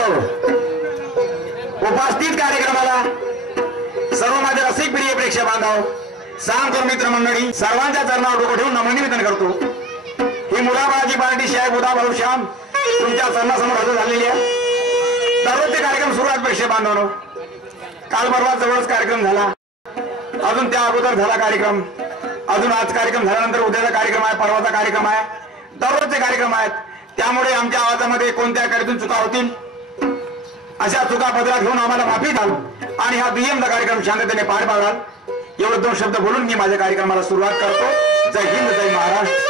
Hello उपस्थित कार्यक्रमाला सर्व माझे रसिक प्रिय प्रेक्षक बांधव सांगतो मित्रमंडळी सर्वांच्या चरणावर डोकं ठेवून नमन निवेदन करतो। ही मुलाबाजी पार्टी शाह बुधा भाऊ श्याम तुमच्या चरणासमोर हजर झालेली आहे। दररोजचे कार्यक्रम सुरुवात प्रेक्षक बांधवांनो काल परवा जवळच कार्यक्रम झाला, अजून त्या अगोदर झाला कार्यक्रम, अजून आज कार्यक्रम झाल्यानंतर उद्याचा कार्यक्रम आहे, परवाचा कार्यक्रम आहे, दररोजचे कार्यक्रम आहेत। त्यामुळे आमच्या आवाजामध्ये कोणत्या कार्यक्रम चुका होतील अशा चुका पदरात घेऊन आम्हाला माफी द्याल आणि हा दुय्यम कार्यक्रम शांततेने पार पाडाल। एवढे दोन शब्द बोलून मी माझ्या कार्यक्रमाला सुरुवात करतो। जय हिंद जय महाराष्ट्र।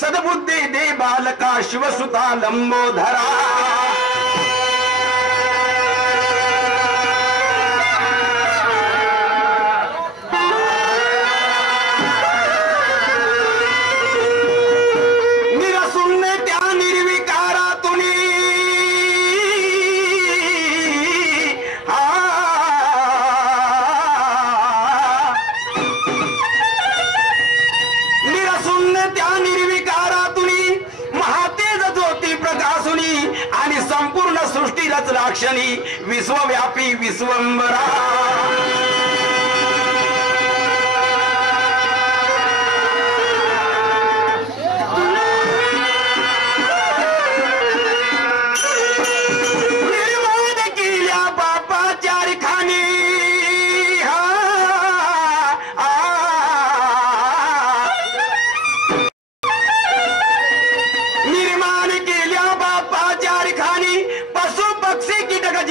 सद्बुद्धि दे बालका शिवसुता लंबोधरा। निरसुन्ने त्या निर्विकारा तुनी निरसुन्ने त्या निर्विकारा तुनी महातेज ज्योती प्रकाशुनी आणि संपूर्ण सृष्टी रचनाक्षणी विश्वव्यापी विश्वंबरा।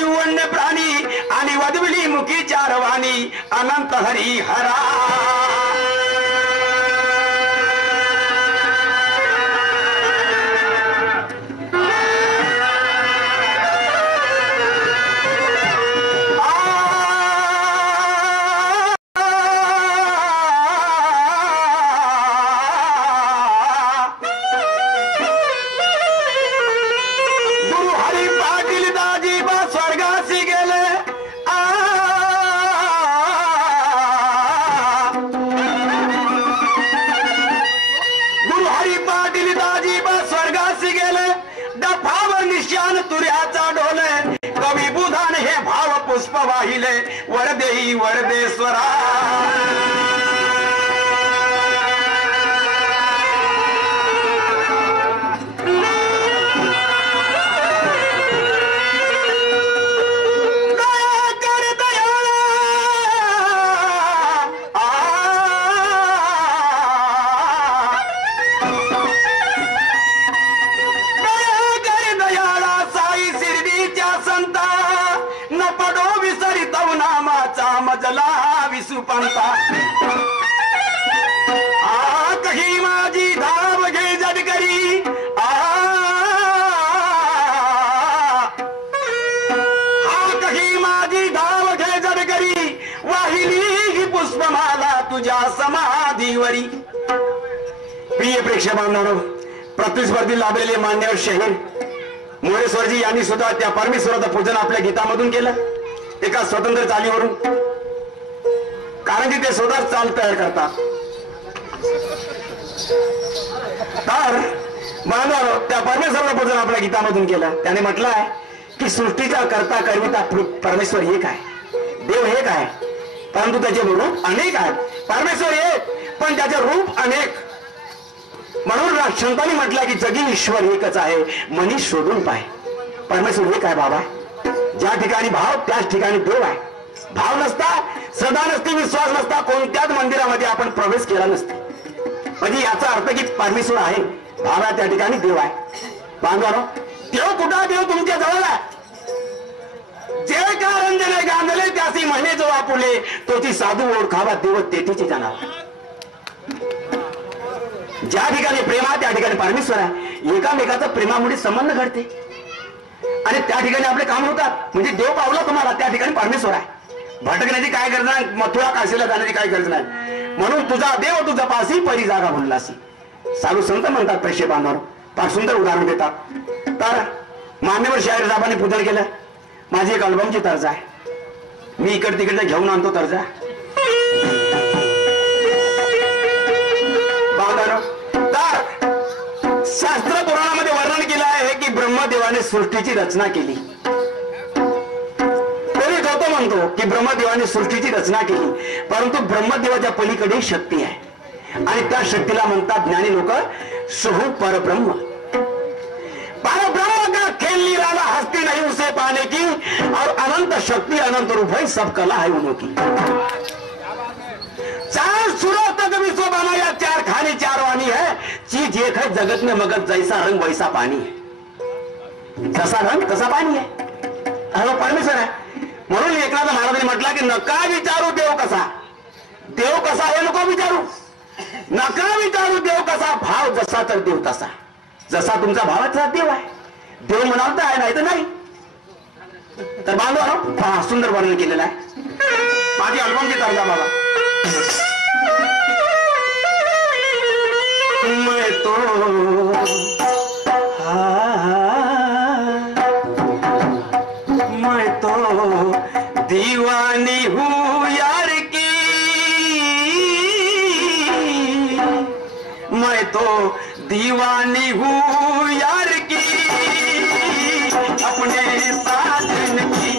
वन्य प्राणी आणि वदविली मुखी चारवाणी अनंत हरी हरा। कवि बुधान हे भाव पुष्प वाहिले वरदेई वरदेश्वरा। मजला विसुपंता आ कही माझी पृथ्वीवरी प्रिय प्रेक्षक बांधवांनो, प्रतिस्पर्धी लाभलेले मान्यवर शहीर मोरेश्वरजी यांनी सुद्धा त्या परमेश्वराचं पूजन आपल्या गीतामधून केलं एका स्वतंत्र चालीवरून, कारण की ते स्वतः चाल तयार करतात. तर बांधवांनो, त्या परमेश्वराचं पूजन आपल्या गीतामधून केलं. त्याने म्हटलं आहे की सृष्टीचा करता करविता परमेश्वर एक आहे, देव एक आहे, परंतु त्याचे रूप अनेक आहेत. परमेश्वर एक पण त्याचे रूप अनेक. म्हणून संतांनी म्हटलं की जगी ईश्वर एकच आहे, मनीष शोधून पाय. परमेश्वर एक आहे बाबा. ज्या ठिकाणी भाव त्याच ठिकाणी देव आहे. भाव नसता, श्रद्धा नसती, विश्वास नसता, कोणत्याच मंदिरामध्ये आपण प्रवेश केला नसता. म्हणजे याचा अर्थ की परमेश्वर आहे, भाव आहे, त्या ठिकाणी देव आहे. बांधवानो, देव कुठं? देव तुमच्या जवळ आहे. जे कारंजने गांधले त्यासी म्हणे जो आपुले, तोची साधू ओळखावा देव तेथीची जाणावा. ज्या ठिकाणी प्रेम आहे त्या ठिकाणी परमेश्वर आहे. एकामेकाचा प्रेमामुळे संबंध घडते आणि त्या ठिकाणी आपले काम होतात. म्हणजे देव पावला तुम्हाला, त्या ठिकाणी परमेश्वर आहे. भटकण्याची काय गरज नाही, मथुरा काशीला जाण्याची काय गरज नाही. म्हणून तुझा देव तुझा पासी परी जागा म्हणलासी. साधू संत म्हणतात पैसे बांधवांनो, फार सुंदर उदाहरण देतात. तर मान्यवर शाहीर साहेबांनी पूजन केलं. माझी एक अल्बमची तर्ज आहे, मी इकडे तिकडे घेऊन आणतो तर्जा. शास्त्र पुराणामध्ये वर्णन केलं आहे की ब्रह्मदेवाने सृष्टीची रचना केली. कोणी तो म्हणतो की ब्रह्मदेवाने सृष्टीची रचना केली, परंतु ब्रह्मदेवाच्या पलीकडे शक्ती आहे आणि त्या शक्तीला म्हणतात ज्ञानी लोक सहु परब्रह्म. परब्रह्म का खेल निराला हस्ती नहीं उसे पाने की, और अनंत शक्ति अनंत रूप है, सब कला है उनकी. चार सुरों तक विश्व बनाया, चार खानी चार वाणी है, चीज एक है जगत में मगर जैसा रंग वैसा पानी है. जसा रंग तसा पाणी आहे. हा परमेश्वर आहे. म्हणून एकनाथ महाराजांनी म्हटलं की नका विचारू देव कसा, देव कसा हे नको विचारू. नका विचारू देव कसा, भाव जसा तर देव तसा. जसा तुमचा भावाचा देव आहे, देव म्हणाल तर आहे, नाही तर नाही. तर बांधवांनो, फार सुंदर वर्णन केलेलं आहे. माझी अल्बमची तर्जा बाबा. मैं तो मैं तो दीवानी हूँ यार की, मैं तो दीवानी हूँ यार की, अपने साजन की.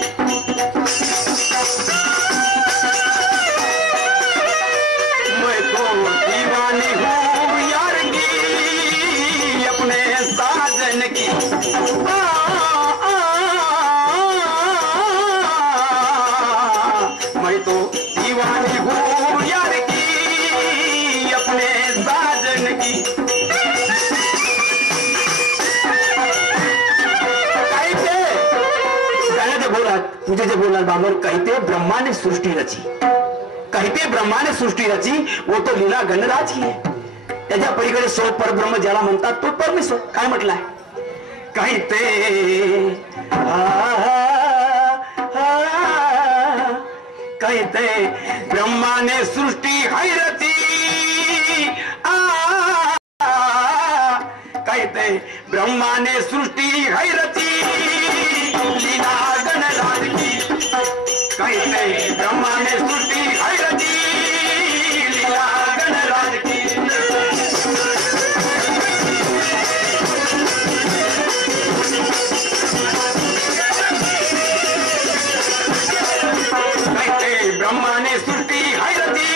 मैं तो दीवानी हूँ यार की, अपने साजन की. मैं तो दीवानी हूँ यार की, अपने साजन की. तुझे जे बोला बाबर, कहते ब्रह्मा ने सृष्टि रची, कहते ब्रह्मा ने सृष्टि रची, वो तो लीला गणराज की है. त्याच्या पलीकडे सो परब्रह्म ज्याला म्हणतात तो परमेश्वर. काय म्हटलाय? कहते कहते ब्रह्मा ने सृष्टि है रची, कहते ब्रह्मा ने सृष्टि है रची, लीला गणराज की. कहते ब्रह्मा ने सृष्टि है रची, लीला गणराज की. कहते ब्रह्मा ने सृष्टि है रची,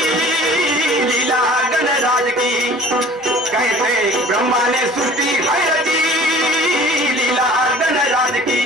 लीला गणराज की. कहते ब्रह्मा ने सृष्टि है रची, लीला गणराज की.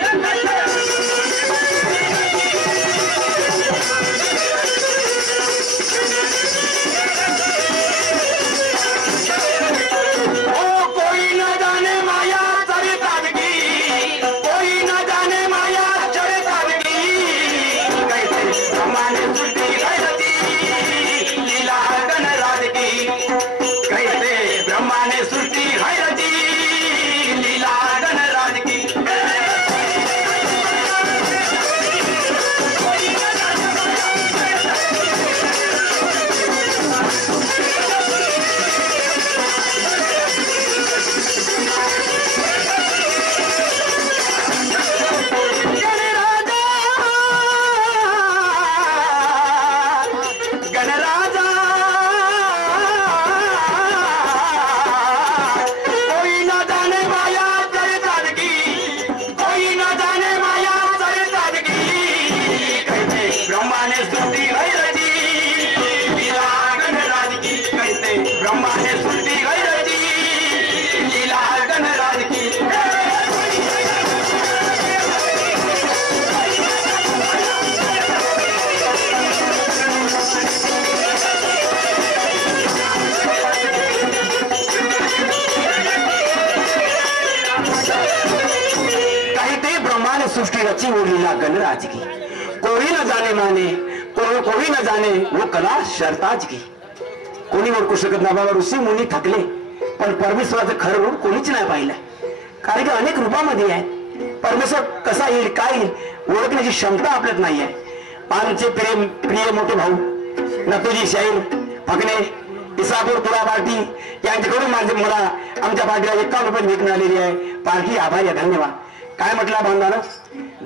सृष्टि रची वो लीला गणराज की, कोई न जाने माने कोई न जाने वो कला शरताज की. कोणी ओळखू शकत नाही बाबा. ऋषी मुनी थकले पण परमेश्वराचं खरं रूप कोणीच नाही पाहिलं. कारण की अनेक रूपामध्ये आहे. परमेश्वर कसा येईल काय येईल ओळखण्याची क्षमता आपल्यात नाही आहे. आमचे प्रिय मोठे भाऊ नतुजी शाहीर फकणे इसापूर तुरा पार्टी यांच्याकडून मला आमच्या पार्टीला 51 रुपये भेट मिळालेली आहे. पार्टी आभारी आहे, धन्यवाद. काय म्हटलं बांधवानं,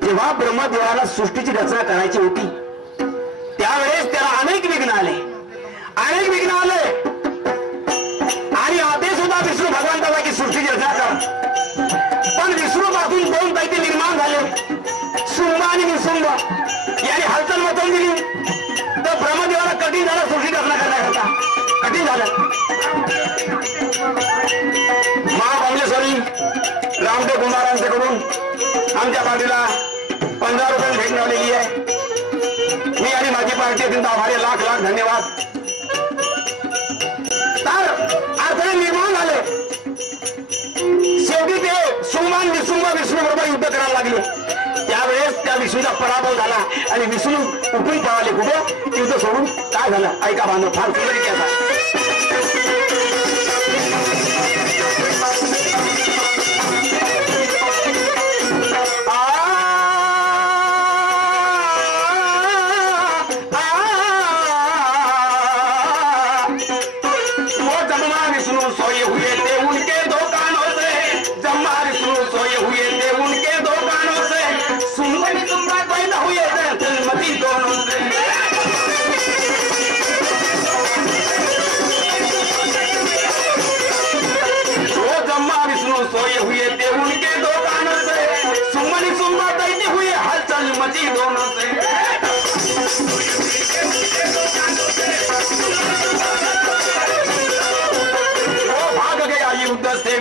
जेव्हा ब्रह्मदेवाला सृष्टीची रचना करायची होती त्यावेळेस त्याला अनेक विघ्न आले आणि ते सुद्धा विष्णू भगवंताला की सृष्टीची रचना कर. पण विष्णू पासून 2 दैत्य निर्माण झाले, शुंभ आणि निशुंभ यांनी हालचाल मचवून दिली. तर ब्रह्मदेवाला कठीण झालं सृष्टी रचना करण्याकरता, कठीण झालं. महाबळेश्वरी रामदेव कुमारांच्याकडून आमच्या पार्टीला 15 रुपये भेट मिळालेली आहे. मी आणि माझी पार्टी अत्यंत आभारी, लाख लाख धन्यवाद. तर अडथळे निर्माण झाले. शेवटी ते शुंभ निशुंभ विष्णू बरोबर युद्ध करायला लागले. त्यावेळेस त्या विष्णूचा पराभव झाला आणि विष्णू उठून पळाले. कुठे युद्ध सोडून. काय झालं ऐका बांधव, फार सुंदर इतिहास.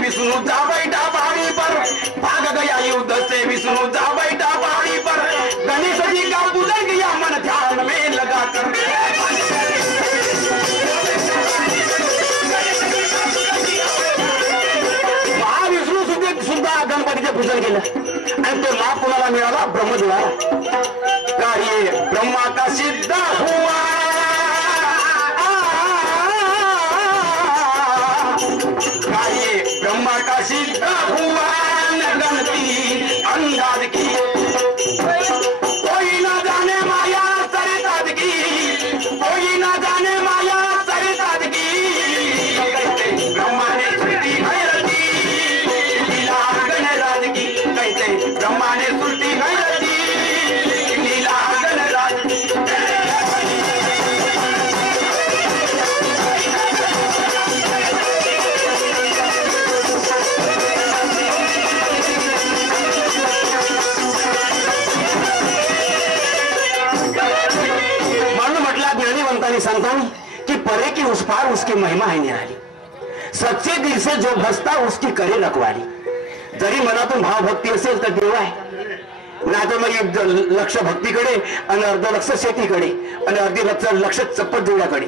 विष्णु जा बैठा पहाड़ी पर, भाग गया युद्ध से विष्णु जा बैठा पहाड़ी पर. गणेश जी का पूजन किया मन ध्यान में लगा कर. महाविष्णू सुद्धा गणपतीचे पूजन केलं आणि तो लाभ कोणाला मिळाला, ब्रह्मदेवाला. कार्य ब्रह्मा का सिद्ध हुआ, ब्रह्मा का सिद्ध हुआ गणती अंदाज की. कोई ना जाने माया सरिताज की, कोई ना जाने माया सरिताज की. ब्रह्मा ने सृष्टि रची लीला गणराज की. कहते ब्रह्मा ने सृष्टि रची लीला गणराज की. संतानी कि परे की उस पार उसकी महिमा है निराली. सच्चे दिल से जो भजता उसकी करे रखवाली. जरी मनातून भावभक्ती असेल तर देव आहे, नाही तर मग लक्ष भक्तीकडे आणि अर्ध लक्ष शेतीकडे आणि अर्धी लक्ष चप्पट जोड्याकडे.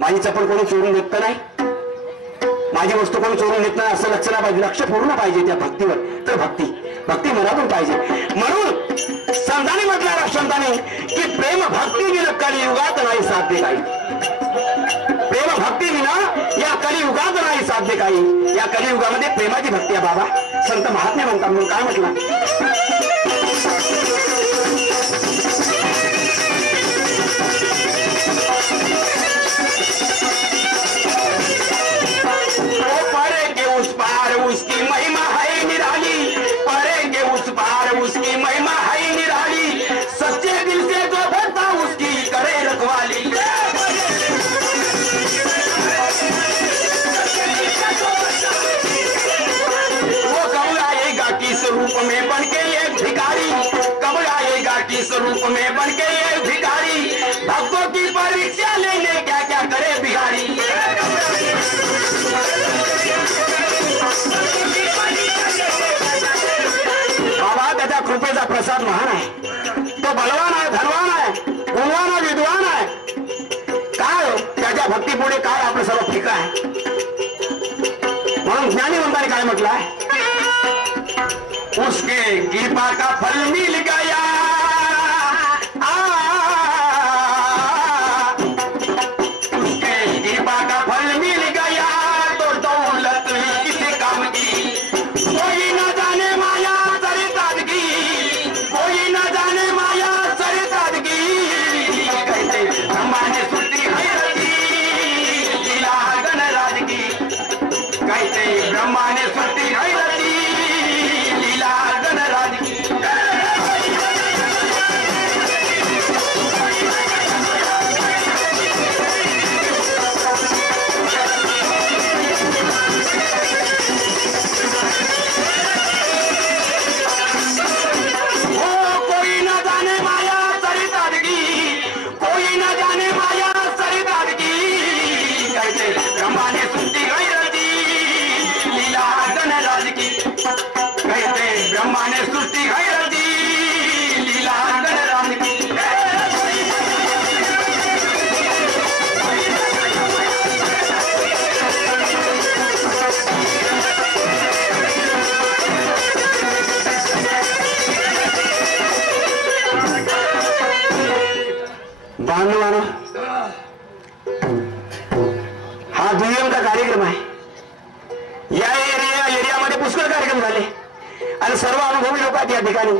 माझी चप्पट कोणी चोरून देत नाही, माझी वस्तू कोणी चोरून देत नाही असं लक्ष नाही पाहिजे. लक्ष पूर्ण पाहिजे त्या भक्तीवर. तर भक्ती मनातून पाहिजे. म्हणून संतांनी म्हटलं संतांनी की प्रेम भक्ती विना कलियुगात नाही साध्य काही. प्रेम भक्ती विना या कलियुगात नाही साध्य काही. या कलियुगामध्ये प्रेमाची भक्ती आहे बाबा. संत महात्मे म्हणतात म्हणून काय म्हटलं, परे के उस पार उसकी महिमा है निराली. परे के उस पार उसकी महिमा है निराली. सच्चे दिल से जो भरता उसकी करे रखवाली. वो कब आएगा किस रूप में बन के एक भिखारी. कब आएगा किस रूप में बन के एक भिखारी. भक्तों की परीक्षा लेने क्या क्या करे बिहारी. बाबा त्याच्या कृपेचा प्रसाद महान आहे. तो बलवान आहे, धनवान आहे, गुणवान आहे, विद्वान आहे. काय त्याच्या भक्तीपुढे काय आपलं सर्व फिका आहे. म्हणून ज्ञानी म्हणताना काय म्हटलं आहे, उसके कृपा का फल मिल गया, उसके कृपा का फल मिल गया तो दौलत किस काम की। कोई न जाने माया सरितादगी, कोई न जाने माया सरितादगी, कहते ब्रह्मा ने सृष्टि है रची लीला गणराज की, कहते ब्रह्मा ने सृष्टि है रची लीला गणराज की। ब्रह्मा ने सृष्टि है रची लीला गणराज की, कहते ब्रह्मा ने सृष्टि है रची लीला गणराज की। बांधवानो, हा दुय्यमचा कार्यक्रम आहे। या एरियामध्ये पुष्कळ कार्यक्रम झाले आणि सर्व अनुभवी लोक आहेत या ठिकाणी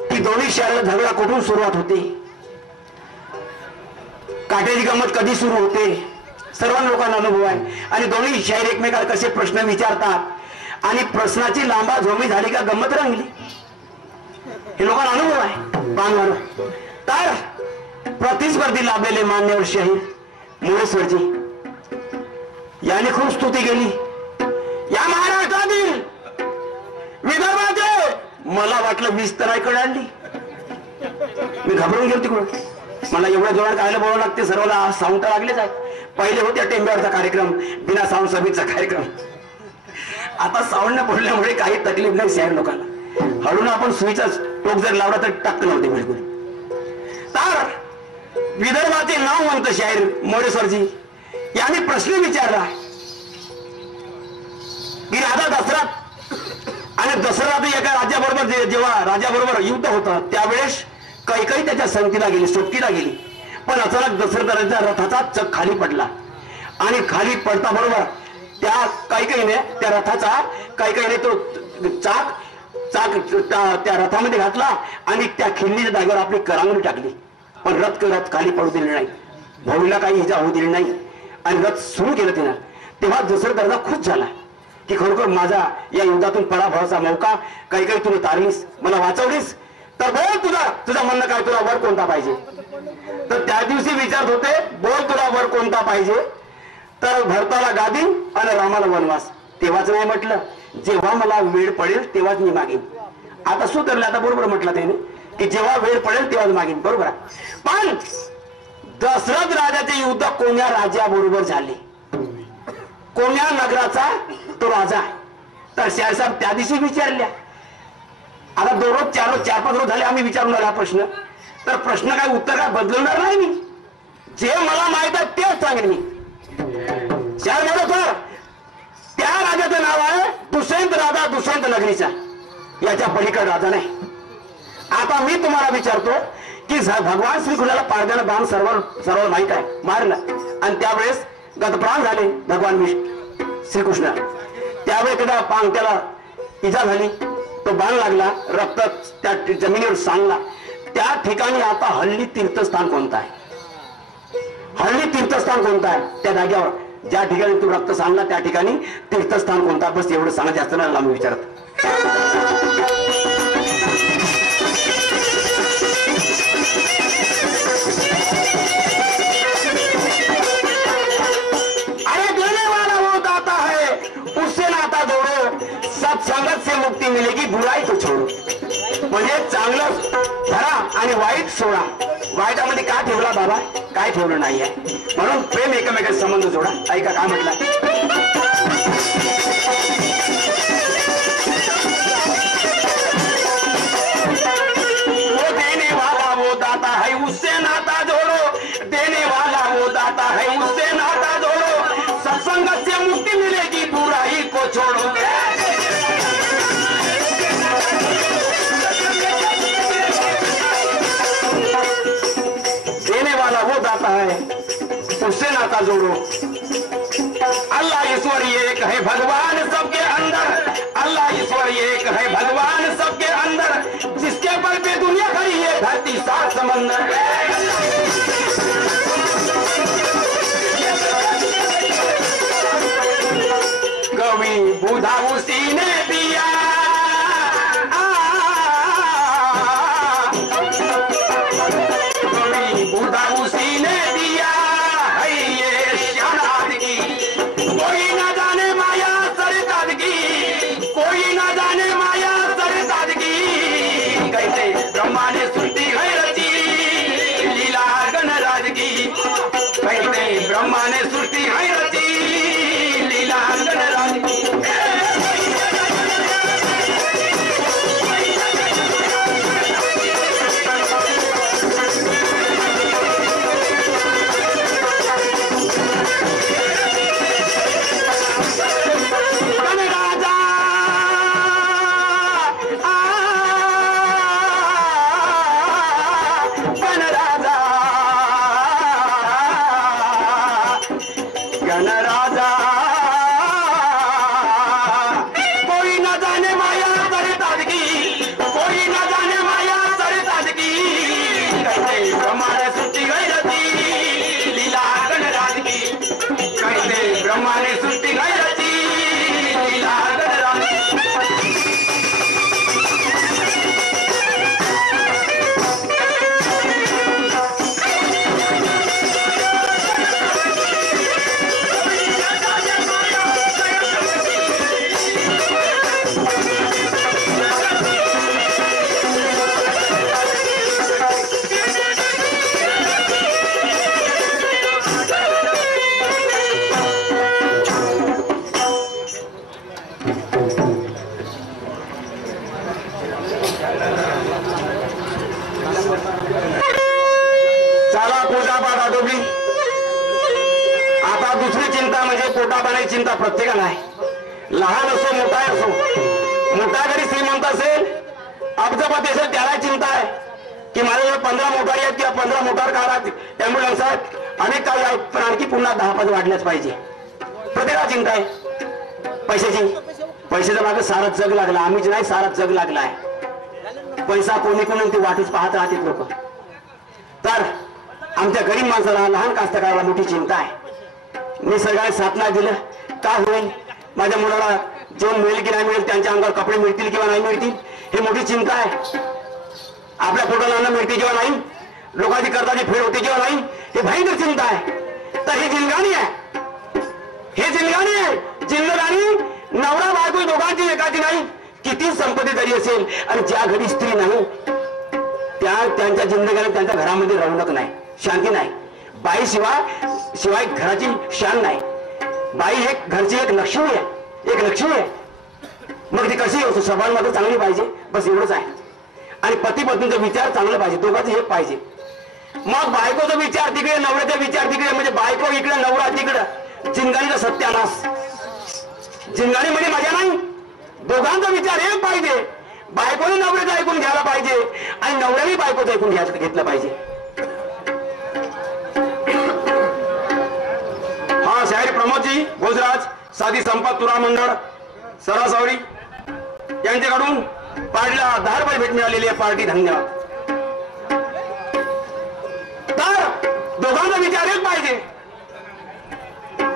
की दोन्ही शहराला झगडा कुठून सुरुवात होते, काट्याची गंमत कधी सुरू होते, सर्व लोकांना अनुभव आहे। आणि दोन्ही शहर एकमेकाला कसे प्रश्न विचारतात आणि प्रश्नाची लांबा झोमी झाली का गंमत रंगली, हे लोकांना अनुभव आहे बांधवानो। तर प्रतिस्पर्धी लाभलेले मान्यवर शाहीर मुळेश्वरजी याने खूप स्तुती केली। या महाराष्ट्रातील विदर्भाचे मला वाटलं 20 तर ऐकड आणली, मी घाबरून गेलो तिकडून। मला एवढ्या जोरात गायला बोलावं लागते, सर्वांना साऊंड तर लागलेच आहे। पहिले होते टेंब्यावरचा कार्यक्रम, बिना साऊंड सभेचा कार्यक्रम, आता साऊंड न बोलल्यामुळे काही तकलीफ नाही शहर लोकांना। हळून आपण सुईचा टोक जर लावला तर टक्क नव्हते बिलकुल। तर विदर्भाचे नामवंत शाहीर मुळेश्वरजी यांनी प्रश्न विचारला की राजा दशरथ आणि दशरथ एका राज्याबरोबर जेव्हा राजाबरोबर युद्ध होतं त्यावेळेस कैकई त्याच्या संगतीला गेली, सोबतीला गेली, पण अचानक दशरथाच्या रथाचा चक खाली पडला आणि खाली पडता बरोबर त्या कैकईने त्या रथाचा कैकईने तो चाक त्या रथामध्ये घातला आणि त्या खिल्लीच्या जागेवर आपली करांगली टाकली, पण रथ खाली पडू दिले नाही, भाऊला काही इजा होऊ दिली नाही आणि रथ सुरू केलं तिनं। तेव्हा दशरथ राजा खुश झाला की खरोखर माझा या युद्धातून पराभवाचा मौका काही तुला तारलीस, मला वाचवलीस, तर बोल तुझं म्हणणं काय, तुला वर कोणता पाहिजे। तर त्या दिवशी विचारत होते, बोल तुला वर कोणता पाहिजे, तर भरताला गादी आणि रामाला वनवास। तेव्हाच नाही म्हटलं, जेव्हा मला वेळ पडेल तेव्हाच मी मागेन। आता सुधारलं, आता बरोबर म्हटलं त्याने की जेव्हा वेळ पडेल तेव्हाच मागेन, बरोबर आहे। पण दशरथ राजाचे युद्ध कोण्या राजाबरोबर झाले, कोण्या नगराचा तो राजा आहे, तर शाहसाहेब त्या दिवशी विचारल्या। आता दररोज 4-5 रोज झाले आम्ही विचारून आला प्रश्न, तर प्रश्न काय उत्तर काय बदलवणार नाही मी, जे मला माहित आहे तेच सांगेन मी। शाह सर, त्या राजाचं नाव आहे दुष्यंत राजा, दुष्यंत नगरीचा, याच्या पलीकडे राजा नाही। आता मी तुम्हाला विचारतो की भगवान श्रीकृष्णाला पारद्याला बाण सर्व माहित आहे, मारलं आणि त्यावेळेस गतप्राण झाले भगवान श्रीकृष्ण, त्यावेळेस त्याला इजा झाली, तो बाण लागला, रक्त त्या जमिनीवर सांडला। त्या ठिकाणी आता हल्ली तीर्थस्थान कोणतं आहे, हल्ली तीर्थस्थान कोणतं आहे, त्या जागेवर ज्या ठिकाणी तू रक्त सांडला त्या ठिकाणी तीर्थस्थान कोणता, बस एवढं सांगा, जास्त नाही लांब विचारत। सत्संगत से मुक्ति मिलेगी, बुराई तो छोड़ो, म्हणजे चांगलं धरा आणि वाईट सोडा। वाईटामध्ये काय ठेवला बाबा, काय ठेवलं नाहीये, म्हणून प्रेम एकमेकांचे संबंध जोडा। ऐका काय म्हटलं, वो देने वाला वो दाता है उससे नाता जोड़ो, देने वाला वो दाता है उससे नाता जोड़ो, सत्संगत से मुक्ति मिलेगी, बुराई को छोड़ो। अल्लाह ईश्वर एक है भगवान सबके अंदर, अल्लाह ईश्वर एक है भगवान सबके अंदर, जिसके बल पे दुनिया खड़ी है धरती सात समंदर। कवि बुधा उसी ने दिया, कवि बुधा उसी ने दिया है ये शनाद की, कोई ना जाने माया सरदाद की, कोई ना जाने माया सरदाद की। कहते ब्रह्मा ने सृष्टि है रची लीला गणराज की, कहते ब्रह्मा ने सृष्टि है रची लीला गणराज की। आता दुसरी चिंता म्हणजे पोटा पाण्याची चिंता प्रत्येकाला आहे, लहान असो मोठा असो। मोठा जरी श्रीमंत असेल अब्जपती असेल त्याला चिंता आहे की माझ्याजवळ 15 मोटारी आहेत किंवा 15 मोटार कार ॲम्ब्युलन्स आहेत, अनेक काही आहेत, पण आणखी पुन्हा 10-5 वाढल्याच पाहिजे। प्रत्येकाला चिंता आहे पैशाची, पैशाच्या मागे सारा जग लागला, आम्हीच नाही सारा जग लागला आहे। पैसा कोणी कोणी ती वाटच पाहत राहते लोक। तर आमच्या गरीब माणसाला, लहान कास्तकाराला मोठी चिंता आहे। निसर्गाने साथ नाही दिलं का होईल, माझ्या मुलाला जेवण मिळेल की नाही मिळेल, त्यांच्या अंगावर कपडे मिळतील किंवा नाही मिळतील, ही मोठी चिंता आहे। आपल्या पोटाला अन्न मिळते किंवा नाही, लोकांची कर्जाची फेड होते किंवा नाही, ही भयंकर चिंता आहे। तर ही जिंदगानी आहे, हे जिंदगानी आहे। जिंदगानी नवरा बायको दोघांची एकाची नाही, किती संपत्ती तरी असेल आणि ज्या घरी स्त्री नाही त्यांच्या जिंदगाने त्यांच्या घरामध्ये रौनक नाही, शांती नाही। बाई शिवाय घराची शान नाही। बाई हे घरची एक लक्ष्मी आहे, एक लक्ष्मी आहे। मग ती कशी असो, स्वभावामध्ये चांगली पाहिजे, बस एवढंच आहे। आणि पती पत्नीचा विचार चांगला पाहिजे, दोघांचं एक पाहिजे। मग बायकोचा विचार तिकडे, नवऱ्याचा विचार तिकडे, म्हणजे बायको इकडे नवरा तिकडे, जिंदगानीचा सत्यानाश। जिंदगानी म्हणजे मजा नाही, दोघांचा विचार एक पाहिजे। बायकोने नवऱ्याचं ऐकून घ्यायला पाहिजे आणि नवऱ्याने बायकोचं ऐकून घेतलं पाहिजे। हा शाहीर प्रमोदजी भोजराज, साधी संपत तुरा मंडळ सरासवडी यांच्याकडून पार्टीला 10 रुपये भेट मिळालेली आहे। पार्टी धन्यवाद। तर दोघांचा विचार एक पाहिजे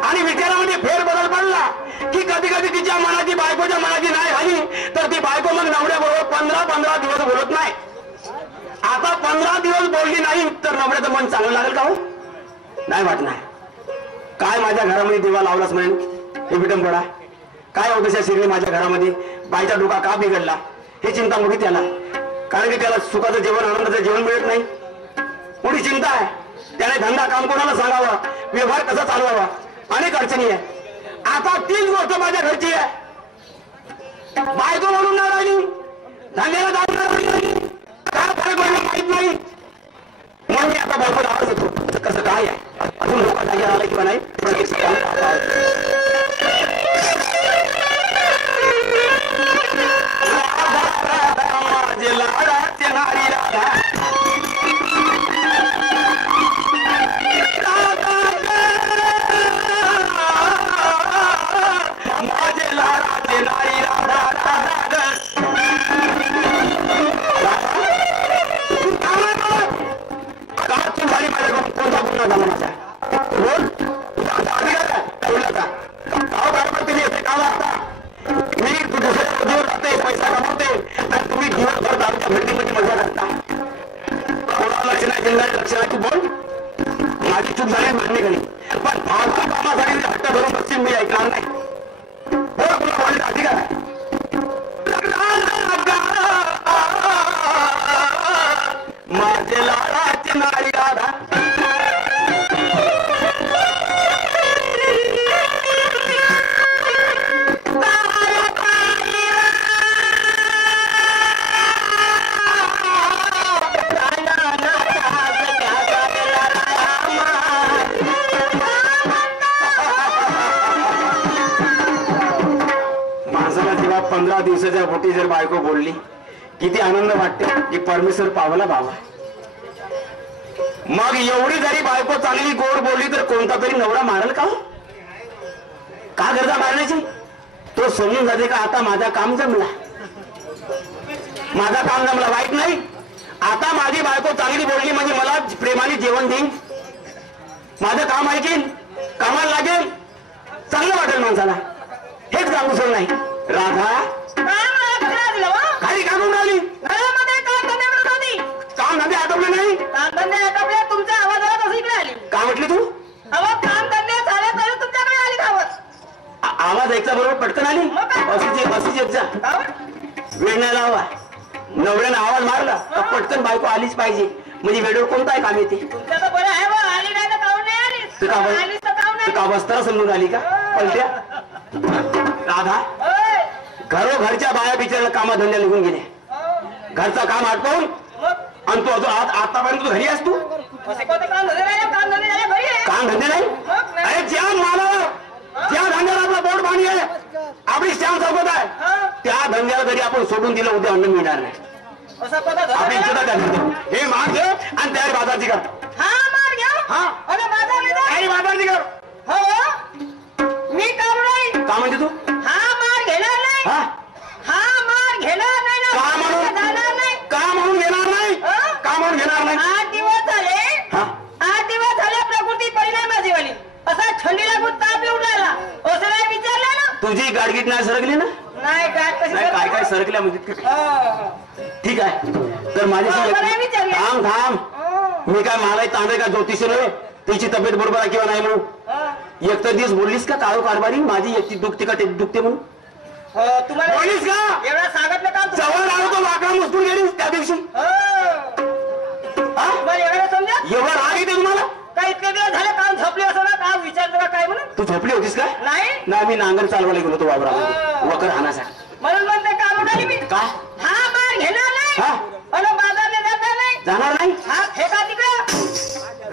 आणि विचारामध्ये फेरबदल पडला की कधी कधी तिच्या मनाची बायकोच्या मनाची नाही झाली तर ती बायको मग नवऱ्याबरोबर 15 दिवस बोलत नाही। आता 15 दिवस बोलली नाही तर नवऱ्याचं मन चांगलं लागेल का हो? नाही वाटणार। काय माझ्या घरामध्ये दिवा लावलाच म्हणेन, हे विडंबना। काय होतं शिरली माझ्या घरामध्ये, बाईचा डोका का बिघडला, ही चिंता मोठी त्याला। कारण की त्याला सुखाचं जेवण, आनंदाचं जेवण मिळत नाही, मोठी चिंता आहे। त्याने धंदा काम कोणाला सांगावा, व्यवहार कसा चालवावा, अनेक अडचणी आहे। आता तीच गोष्ट माझ्या घरची आहे, बायको म्हणून नाही राहिली, धंद्याला जाऊन नाही, काय फरक पडला माहित नाही, म्हणून मी आता बायकोला आवाज येतो कसं काय आहे, अजून लोक जागी आला किंवा नाही। लाडाची नारी राधा राधा ग. का तू झाली माझ्याकडून कोणता गुन्हा झाला माझा बोल तुझा अधिकार आहे बोलला का बरोबर तुम्ही येते का वागता मी दुसऱ्या रोजीवर जाते पैसा कमवते आणि तुम्ही दिवसभर दारूच्या भेटीमध्ये मजा करता कोणाला लक्ष नाही जिल्ह्यात लक्ष नाही तू बोल माझी चूक झाली मान्य करी पण फालतू कामासाठी हट्ट धरून बसतील मी ऐकणार नाही बोल तुला बोलण्याचा अधिकार आहे माझे लाडाची नारी राधा माणसाला जेव्हा 15 दिवसाच्या पोटी जर बायको बोलली किती आनंद वाटते की परमेश्वर पावला बाबा. मग एवढी जरी बायको चांगली गोड बोलली तर कोणता तरी नवरा मारल का गरजा मारण्याची तो समजून जाते का आता माझा काम जमला वाईट नाही. आता माझी बायको चांगली बोलली म्हणजे मला प्रेमाने जेवण देईन माझं काम ऐकीन कामाला लागेल चांगलं वाटेल माणसाला हेच काम दुसरं नाही. राधा खाली काढून आली काम धंदे आटवले नाही तुमच्या आवाजाला कशी इकडे आली का म्हटली तू काम धंदे झाले तरी तुमच्याकडे आली धावत आवाज ऐकता बरोबर पटकन आली अशीच येत जा वेळ नाही लावा नवऱ्यानं आवाज मारला तर पटकन बायको आलीच पाहिजे म्हणजे वेळेवर कोणता आहे काम येते तुमच्या तर बरं आहे आली नाही तर काऊन नाही आली तू का वस्त्र समजून आली का पलट्या राधा घरोघरच्या बाया बिचाराला कामाधंद्या निघून गेल्या घरचं काम आटवून आणि तू अजून आतापर्यंत तू घरी असतो काम धंदे नाही अरे ज्या मालावर ज्या धंद्याला आपला पोट पाणी आहे आपली श्याम सोबत आहे त्या धंद्याला जरी आपण सोडून दिलं उद्या अन्न मिळणार नाही आपली इच्छा त्या धंदे हे माग घे आणि तयारी बाजारची कर बाजारची कर मी काम नाही का म्हणजे तू हा मार घेणार नाही हा मार घेणार नाही का म्हणून घेणार नाही का म्हणून घेणार नाही 8 दिवस झाले प्रकृती परिणाम माझीवाली असा थंडी लागून ताप येऊन राहिला असं नाही विचारलं ना तुझी गाडगीट नाही सरकली ना नाही काय काय सरकल्या म्हणजे ठीक आहे तर माझ्या थांब मी काय मला तांबे का ज्योतिष रे तिची तब्येत बरोबर आहे किंवा नाही म्हणून एक तर दिवस बोललीस का काळो कारभारी माझी एकटी दुखते का ते दुखते म्हणून तुम्हाला बोललीस का एवढा सांगितलं का जवळ आलो तो वाकडा मुसकून गेलीस त्या दिवशी एवढं समजा एवढं राग येते तुम्हाला काय इतके दिवस झाले काम झोपले असं ना काम विचारतो का काय म्हणून तू झोपली होतीस का नाही मी नांगर चालवायला गेलो होतो वावरामध्ये वकर हाणासाठी म्हणून म्हणते काम उडाली मी का हा मार घेणार नाही आणि बाजारला जाणार नाही हा फेका तिकडे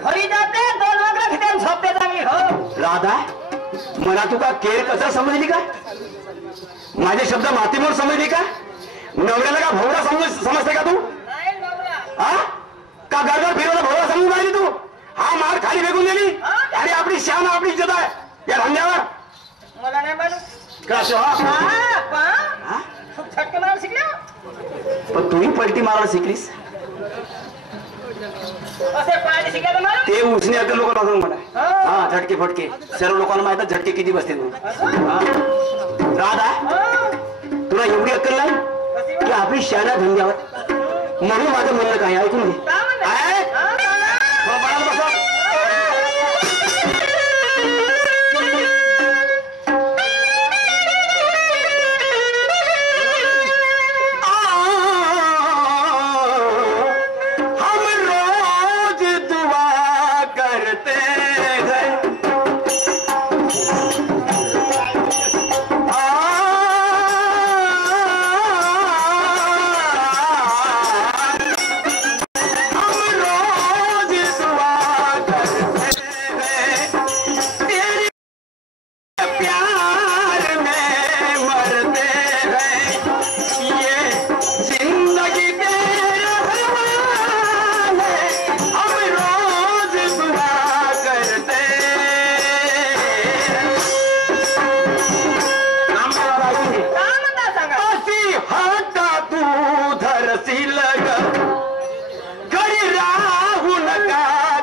घरी जाते 2 वाजता घेते झोपते चांगली हो राधा मला तू का केळ कसा समजली का माझे शब्द मातीमोर समजली का नवऱ्याला का भोवरा समजते का तू का गरगर फिरवला भोवरा समजून राहिली तू हा मार खाली फेकून दिली अरे आपली शान आपली इज्जत आहे या धंद्यावर मला नाही मालूम झटके मारायला शिकल्या पण तुम्ही पलटी मारायला शिकलीस असे पाणी शिकायला मालूम ते उचने अगं लोक लागून मला हा झटके फटके सर्व लोकांना माहित आहे झटके किती बसते राधा तुला एवढी अक्कल नाही की आपली शाना धंद्यावर म्हणून माझं म्हणणं काय ऐकून घे